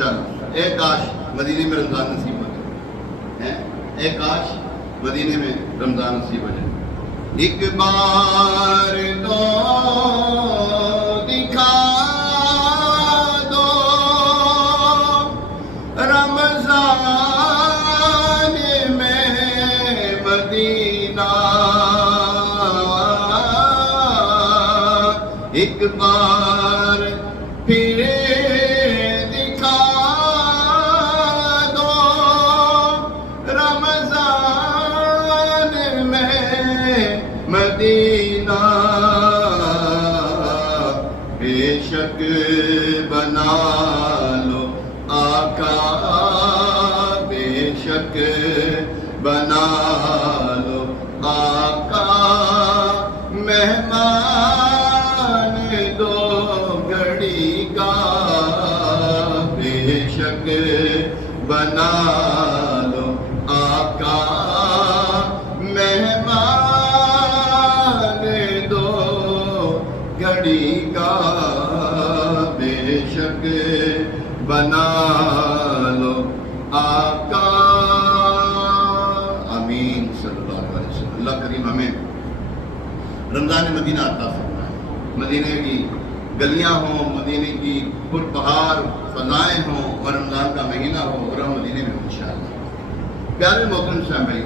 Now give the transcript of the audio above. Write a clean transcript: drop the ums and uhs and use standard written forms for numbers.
इंशाअल्लाह। एक काश मदीने में रमज़ान नसीब हो जाए, एक काश मदीने में रमज़ान नसीब हो जाए। एक बार तो दिखा दो रमज़ान में मदीना, एक बार फिर दिखा दो रमज़ान में मदीना, बेशक बना लो आका, बेशक बना लो आका, मेहमान दो घड़ी का, बेशक बना लो आका, मेहमान दो घड़ी का, बेशक बना लो आका। आमीन सल्लल्लाहु अलैहि वसल्लम। अल्लाह करीम हमें रमज़ान मदीना अता फरमाए, मदीने की गलियां हों, मदीने की पुरबहार फ़ज़ाएँ हों और रमज़ान का महीना हो और हम मदीने में इंशाअल्लाह। प्यारे मोहतरम साहब भाई,